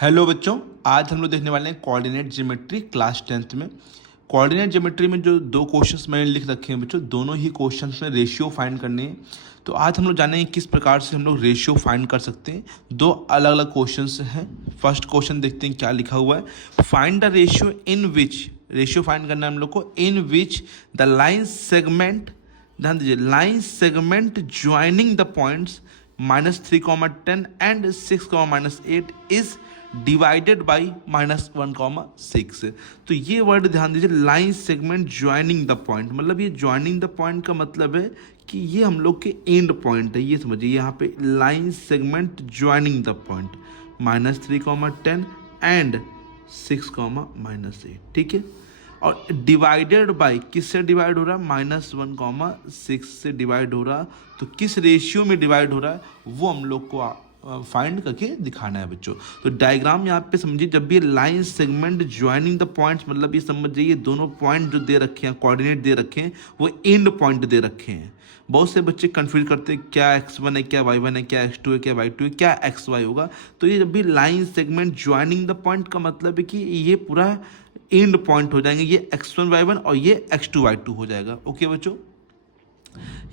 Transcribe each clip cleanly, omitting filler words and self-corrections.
Hello बच्चों, आज हम लोग देखने वाले हैं कोऑर्डिनेट ज्योमेट्री क्लास 10th में। कोऑर्डिनेट ज्योमेट्री में जो दो क्वेश्चंस मैंने लिख रखे हैं बच्चों, दोनों ही क्वेश्चंस में रेशियो फाइंड करने हैं। तो आज हम लोग जानेंगे किस प्रकार से हम लोग रेशियो फाइंड कर सकते हैं। दो अलग अलग क्वेश्चंस हैं। फर्स्ट क्वेश्चन देखते हैं क्या लिखा हुआ है। Find the ratio in which, ratio find करना है हम लोग को, इन विच द लाइन सेगमेंट, ध्यान दीजिए, line segment joining the points -3, 10 and 6, -8 is divided by -1, 6। तो ये वर्ड ध्यान दीजिए, line segment joining the point, मतलब ये ज्वाइनिंग द पॉइंट का मतलब है कि ये हम लोग के एंड पॉइंट है। ये समझिए, यहाँ पे line segment joining the point -3, 10 and 6, -8, ठीक है। और डिवाइडेड बाय किससे डिवाइड हो रहा है? -1, 6 से डिवाइड हो रहा। तो किस रेशियो में डिवाइड हो रहा है वो हम लोग को फाइंड करके दिखाना है बच्चों। तो डायग्राम यहाँ पे समझिए, जब भी line segment joining the points, मतलब ये समझ जाइए दोनों पॉइंट जो दे रखे हैं, कोऑर्डिनेट दे रखे हैं, वो एंड पॉइंट दे रखे हैं। बहुत से बच्चे कंफ्यूज करते हैं क्या x1 है, क्या y1 है, क्या x2 है, क्या y2 है, क्या xy होगा। तो ये जब भी line segment joining the point का मतलब है कि ये पूरा एंड पॉइंट हो जाएंगे, ये x1 y1 और ये x2 y2 हो जाएगा। ओके बच्चों,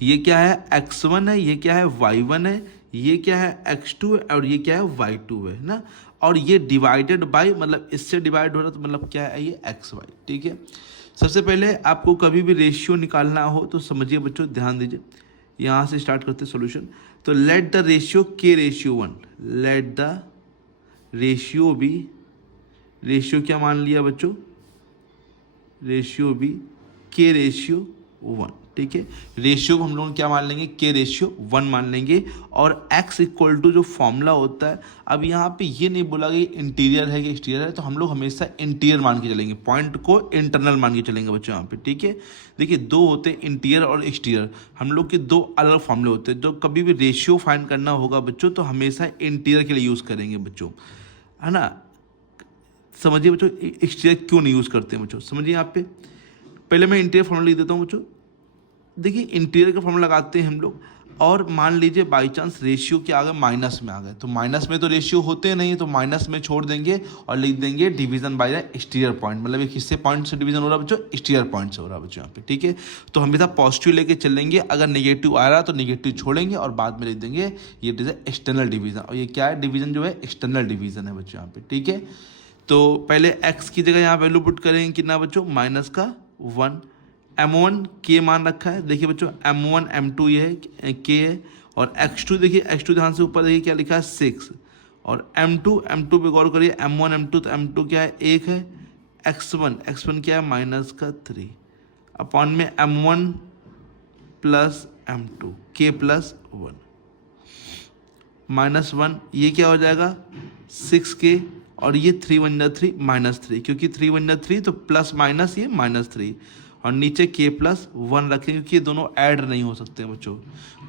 ये क्या है? x1 है, ये क्या है? y1 है, ये क्या है? x2 है, और ये क्या है? y2 है ना। और ये डिवाइडेड बाय, मतलब इससे डिवाइड हो रहा है, तो मतलब क्या है? ये xy, ठीक है। सबसे पहले आपको कभी भी रेशियो निकालना हो तो समझिए बच्चों, ध्यान दीजिए, यहाँ से स्टार्ट करते हैं सॉल्यूशन। तो let the ratio k/1, let the ratio B, ratio क्या मान लिया बच्चों? रेशियो बी k/1, ठीक है। रेशियो को हम लोग क्या मान लेंगे? k/1 मान लेंगे। और x इक्वल टू जो फॉर्मूला होता है, अब यहाँ पे ये नहीं बोला कि इंटीरियर है कि एक्सटीरियर है, तो हम लोग हमेशा इंटीरियर मान के चलेंगे, पॉइंट को इंटरनल मान के चलेंगे बच्चों यहाँ पे, ठीक है। देखिए, दो होते हैं इंटीरियर और एक्सटीरियर, हम लोग के दो अलग फॉर्मूले होते हैं। जो कभी भी रेशियो फाइंड करना होगा बच्चों, तो हमेशा इंटीरियर के लिए यूज़ करेंगे बच्चों, है ना। समझिए बच्चों, एक्सटीरियर क्यों नहीं यूज़ करते हैं बच्चों, समझिए। यहाँ पे पहले मैं इंटीरियर फॉर्मूला लिख देता हूँ बच्चों। देखिए, इंटीरियर का फॉर्मूला लगाते हैं हम लोग, और मान लीजिए बाई चांस रेशियो क्या आ गए? माइनस में आ गए, तो माइनस में तो रेशियो होते नहीं, तो माइनस में छोड़ देंगे और लिख देंगे division by the exterior point, मतलब ये किससे पॉइंट से डिवीजन हो रहा है बच्चों? एक्सटीरियर पॉइंट से हो रहा है बच्चों यहाँ पे, ठीक है। तो हमेशा पॉजिटिव लेके चलेंगे, अगर नेगेटिव आ रहा तो नेगेटिव छोड़ेंगे और बाद में लिख देंगे ये एक्सटर्नल डिवीजन। और ये क्या है? डिवीजन जो है एक्सटर्नल डिवीजन है बच्चों यहाँ पे, ठीक है। तो पहले x की जगह यहाँ वैल्यू पुट करेंगे कितना बच्चों? -1। m1 k मान रखा है, देखिए बच्चों, m1 m2 ये है k है। और x2 देखिए, x2 ध्यान से ऊपर देखिए क्या लिखा है? 6। और m2 पे गौर करिए, m1 m2, तो m2 क्या है? 1 है। x1 क्या है? -3 अपॉन में m1 plus m2 k plus 1 -1, ये क्या हो जाएगा? 6k, और ये 3 1 3 -3, क्योंकि 3 1 3 तो प्लस माइनस ये -3, और नीचे k प्लस 1 रखें, क्योंकि ये दोनों ऐड नहीं हो सकते हैं बच्चों।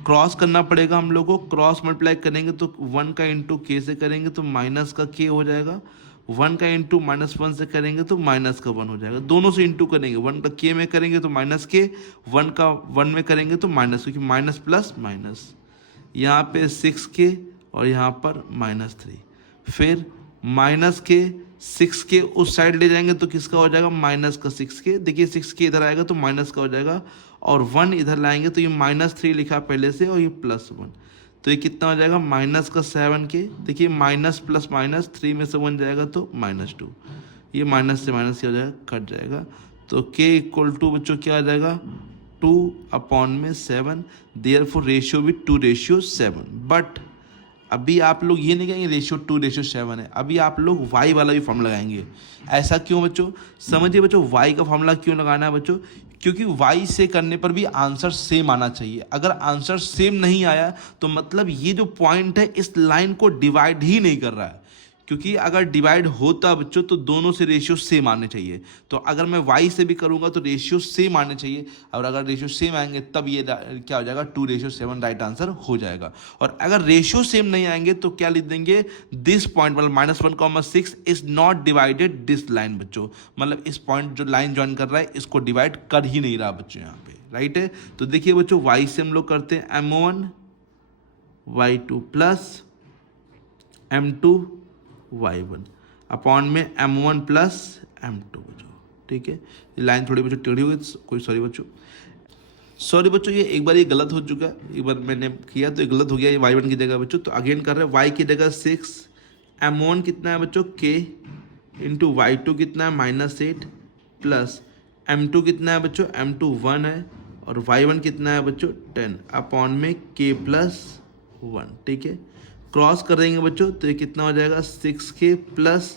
क्रॉस करना पड़ेगा हम लोग को, क्रॉस मल्टीप्लाई करेंगे तो 1 का इंटू k से करेंगे तो माइनस का k हो जाएगा, 1 का इंटू -1 से करेंगे तो माइनस का 1 हो जाएगा। दोनों से इंटू करेंगे, 1 का k में करेंगे तो माइनस k, 1 का 1 में करेंगे तो माइनस, क्योंकि माइनस प्लस माइनस, यहाँ पे 6k और यहाँ पर -3। फिर माइनस के 6k उस साइड ले जाएंगे तो किसका हो जाएगा? माइनस का 6k। देखिए 6k इधर आएगा तो माइनस का हो जाएगा, और 1 इधर लाएंगे तो ये -3 लिखा पहले से, और ये +1, तो ये कितना हो जाएगा? माइनस का 7k। देखिए माइनस प्लस माइनस, 3 में से 1 जाएगा तो -2, ये माइनस से माइनस क्या हो जाएगा? कट जाएगा। तो k इक्वल टू बच्चों क्या आ जाएगा? 2/7। देयरफॉर रेशियो भी 2/7। बट अभी आप लोग ये नहीं कहेंगे रेशियो 2/7 है, अभी आप लोग y वाला भी फॉर्मूला लगाएंगे। ऐसा क्यों बच्चों? समझिए बच्चों, y का फॉर्मूला क्यों लगाना है बच्चों? क्योंकि y से करने पर भी आंसर सेम आना चाहिए। अगर आंसर सेम नहीं आया तो मतलब ये जो पॉइंट है इस लाइन को डिवाइड ही नहीं कर रहा है, क्योंकि अगर डिवाइड होता बच्चों तो दोनों से रेशियो सेम आने चाहिए। तो अगर मैं y से भी करूंगा तो रेशियो सेम आने चाहिए, और अगर रेशियो सेम आएंगे तब ये क्या हो जाएगा? 2/7 राइट आंसर हो जाएगा। और अगर रेशियो सेम नहीं आएंगे तो क्या लिख देंगे? दिस पॉइंट, मतलब -1, 6 is not divided this line बच्चों, मतलब इस पॉइंट जो लाइन ज्वाइन कर रहा है इसको डिवाइड कर ही नहीं रहा बच्चों यहाँ पे, राइट है। तो देखिए बच्चों, y से हम लोग करते हैं m1 y2 plus m2 y1 upon में m1 प्लस m2 बच्चों, ठीक है। ये लाइन थोड़ी बच्चों टेढ़ी हुई, कोई सॉरी बच्चों, ये एक बार ये गलत हो चुका है, एक बार मैंने किया तो ये गलत हो गया, ये y1 की जगह बच्चों, तो अगेन कर रहे हैं y की जगह 6, m1 कितना है बच्चों k इंटू y2 कितना है -8 प्लस m2 कितना है बच्चों, m2 1 है और y1 कितना है बच्चों 10 अपॉन में k प्लस 1, ठीक है। क्रॉस कर देंगे बच्चों तो ये कितना हो जाएगा 6k प्लस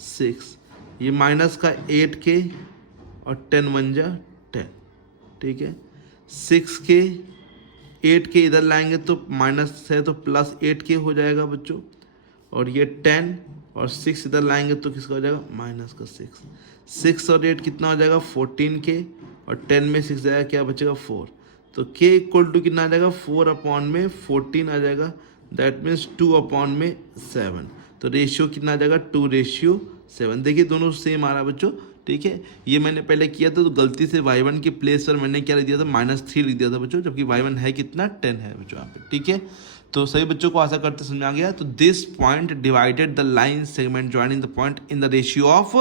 6, ये माइनस का 8k और 10 1 जा 10, ठीक है। 6k 8k इधर लाएंगे तो माइनस है तो प्लस 8k हो जाएगा बच्चों, और ये 10 और 6 इधर लाएंगे तो किसका हो जाएगा माइनस का 6 और 8 कितना हो जाएगा 14k और 10 में 6 जाएगा क्या बचेगा 4, तो k इक्वल टू कितना आ जाएगा 4 अपॉन में 14 आ जाएगा, दैट मीन्स 2 अपॉन में 7, तो रेशियो कितना आ जाएगा 2:7। देखिए दोनों सेम आ रहा है बच्चों, ठीक है। ये मैंने पहले किया था तो गलती से y1 की प्लेस पर मैंने क्या लिख दिया था -3 लिख दिया था बच्चों, जबकि y1 है कितना 10 है बच्चों यहाँ पे, ठीक है। तो सभी बच्चों को आशा करते समझ आ गया। तो this point divided the line segment joining the point in the ratio of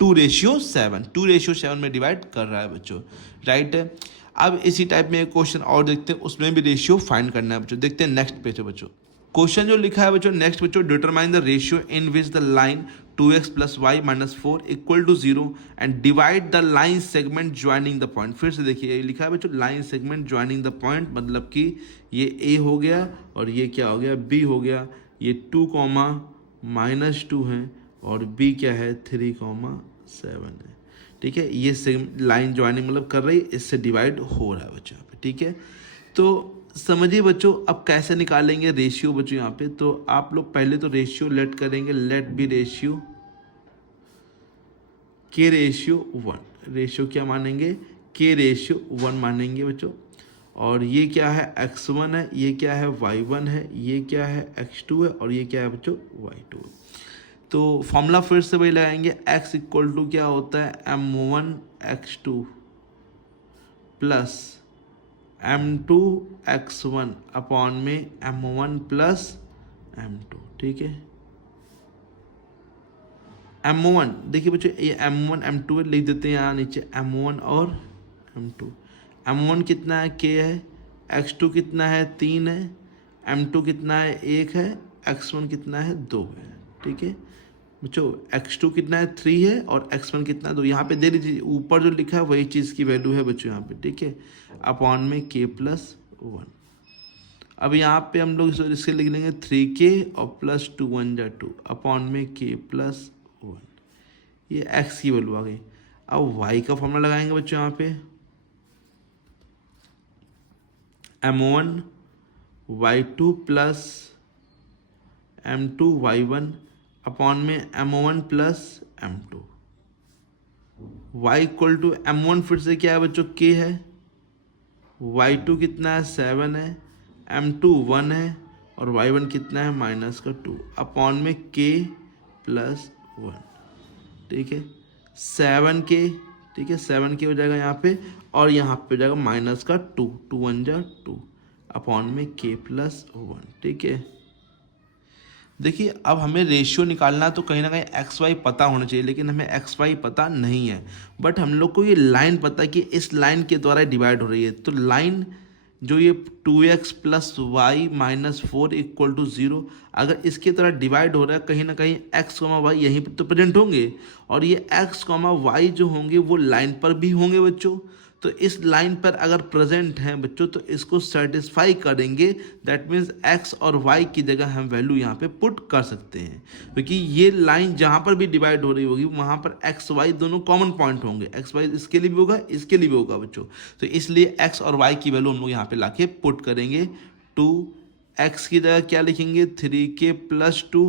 2:7, 2:7 में डिवाइड कर रहा है बच्चों, राइट है। अब इसी टाइप में एक क्वेश्चन और देखते हैं, उसमें भी रेशियो फाइंड करना है बच्चों। देखते हैं नेक्स्ट पेज है बच्चों, क्वेश्चन जो लिखा है बच्चों नेक्स्ट बच्चों, determine the ratio in which the line 2x + y - 4 = 0 and divide the line segment joining the point. फिर से देखिए लिखा है बच्चों line segment joining the point, मतलब कि ये a हो गया और ये क्या हो गया b हो गया, ये 2, -2 है और b क्या है 3, 7 है, ठीक है। ये लाइन ज्वाइनिंग मतलब कर रही है, इससे डिवाइड हो रहा है बच्चों यहाँ पे, ठीक है। तो समझिए बच्चों अब कैसे निकालेंगे रेशियो बच्चों यहाँ पे। तो आप लोग पहले तो रेशियो लेट करेंगे, let B ratio k ratio 1, ratio क्या मानेंगे k रेशियो 1 मानेंगे बच्चों, और ये क्या है x1 है, ये क्या है y1 है, ये क्या है x2 है और ये क्या है बच्चों y2 है। तो फॉर्मूला फिर से वही लगाएंगे, x इक्वल टू क्या होता है m1 x2 plus m2 x1 upon में m1 प्लस m2, ठीक है। m1 देखिए बच्चों ये m1 m2 लिख देते हैं यहाँ नीचे, m1 और m2। m1 कितना है k है, x2 कितना है 3 है, m2 कितना है 1 है, x1 कितना है 2 है, ठीक है बच्चों। x2 कितना है 3 है और x1 कितना है 2, यहाँ पे दे लीजिए ऊपर जो लिखा है वही चीज़ की वैल्यू है बच्चों यहाँ पे, ठीक है, अपॉन में k + 1। अब यहाँ पे हम लोग इसके लिख लेंगे 3k और प्लस 2 1 जा 2 अपॉन में k + 1, ये x की वैल्यू आ गई। अब y का फॉर्मूला लगाएंगे बच्चों यहाँ पे, m1 y2 plus m2 y1 upon में m1 plus m2। y equal to m1 फिर से क्या है बच्चों k है, y2 कितना है 7 है, m2 1 है और y1 कितना है -2 अपॉन में k + 1, ठीक है 7k, ठीक है 7k हो जाएगा यहाँ पे और यहाँ पे हो जाएगा -2, 2 1 जा 2 अपॉन में k + 1, ठीक है। देखिए अब हमें रेशियो निकालना तो कहीं ना कहीं एक्स वाई पता होना चाहिए, लेकिन हमें एक्स वाई पता नहीं है, बट हम लोग को ये लाइन पता है कि इस लाइन के द्वारा डिवाइड हो रही है। तो लाइन जो ये 2x + y - 4 = 0, अगर इसके द्वारा डिवाइड हो रहा है कहीं ना कहीं x, y यहीं पर तो प्रेजेंट होंगे, और ये x, y जो होंगे वो लाइन पर भी होंगे बच्चों। तो इस लाइन पर अगर प्रेजेंट हैं बच्चों तो इसको सेटिस्फाई करेंगे, दैट मीन्स x और y की जगह हम वैल्यू यहाँ पे पुट कर सकते हैं, क्योंकि ये लाइन जहाँ पर भी डिवाइड हो रही होगी वहाँ पर x y दोनों कॉमन पॉइंट होंगे, x y इसके लिए भी होगा इसके लिए भी होगा बच्चों। तो इसलिए x और y की वैल्यू हम लोग यहाँ पे ला के पुट करेंगे। 2x की जगह क्या लिखेंगे 3k + 2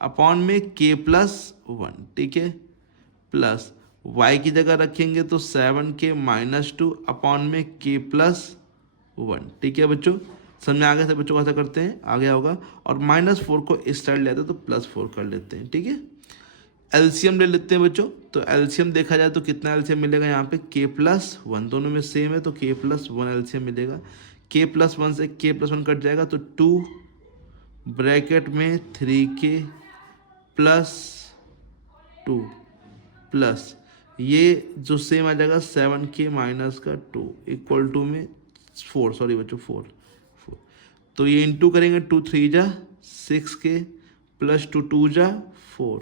अपॉन में k + 1, ठीक है, प्लस y की जगह रखेंगे तो 7k - 2 अपॉन में k + 1, ठीक है बच्चों। समझ में आ गया सब बच्चों, ऐसा करते हैं आ गया होगा, और -4 को इस साइड लेते हैं तो +4 कर लेते हैं, ठीक है। एलसीएम ले लेते हैं बच्चों, तो एलसीएम देखा जाए तो कितना एलसीएम मिलेगा यहाँ पे k + 1, दोनों में सेम है तो k + 1 एलसीएम मिलेगा। k + 1 से k + 1 कट जाएगा तो 2 ब्रैकेट में 3k +2 प्लस ये जो सेम आ जाएगा 7k माइनस का 2 इक्वल टू में 4, सॉरी बच्चों 4। तो ये इंटू करेंगे, 2 3 जा 6k प्लस 2 2 जा 4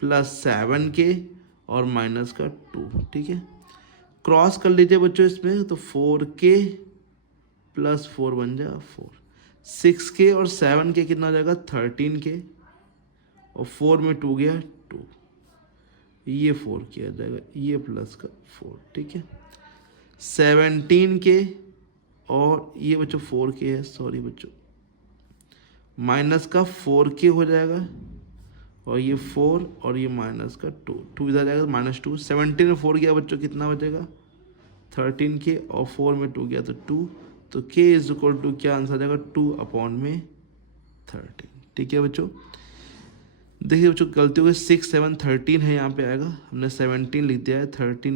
प्लस 7k और माइनस का 2, ठीक है। क्रॉस कर लीजिए बच्चों इसमें, तो 4k प्लस 4 बन जाएगा 4, 6k और 7k कितना हो जाएगा 13k और 4 में 2 गया 2, ये 4 किया जाएगा, ये प्लस का 4, ठीक है। 17k और ये बच्चों 4k है, सॉरी बच्चों, माइनस का 4k हो जाएगा और ये 4 और ये माइनस का 2, 2 इधर जाएगा -2, 17 में 4 गया बच्चों कितना बचेगा 13k और 4 में 2 गया तो 2, तो k इज इक्वल टू क्या आंसर आ जाएगा 2/13, ठीक है बच्चों। देखिए बच्चों गलती हो गई, 6 7 13 है, यहाँ पे आएगा, हमने 17 लिख दिया है, 13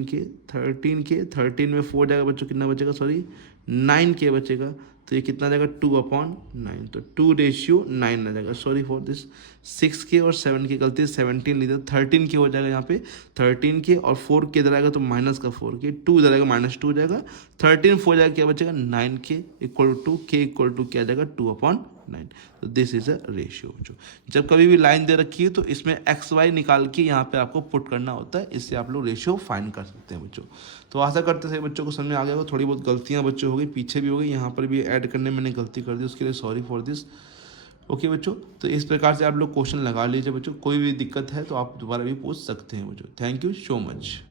में 4 जाएगा बच्चों, कितना बचेगा, सॉरी 9k बचेगा, तो ये कितना जाएगा 2/9, तो 2:9 आ जाएगा, सॉरी फॉर दिस 6k और 7k गलती, 17 लिख दिया, 13k हो जाएगा यहाँ पे, 13k और 4k इधर आएगा तो माइनस का 4k, 2 इधर आएगा -2 हो जाएगा, 13 4 जाएगा क्या बचेगा 9k equal to k equal to क्या जाएगा 2/9, तो दिस इज अ रेशियो। जब कभी भी लाइन दे रखी है तो इसमें एक्स वाई निकाल के यहाँ पे आपको पुट करना होता है, इससे आप लोग रेशियो फाइंड कर सकते हैं बच्चों। तो आशा करते थे बच्चों को समझ में आ गया होगा, थोड़ी बहुत गलतियाँ बच्चों हो गई, पीछे भी हो गई, यहाँ पर भी ऐड करने में मैंने गलती कर दी, उसके लिए सॉरी फॉर दिस। ओके बच्चों, तो इस प्रकार से आप लोग क्वेश्चन लगा लीजिए बच्चों, कोई भी दिक्कत है तो आप दोबारा भी पूछ सकते हैं बच्चों। Thank you so much.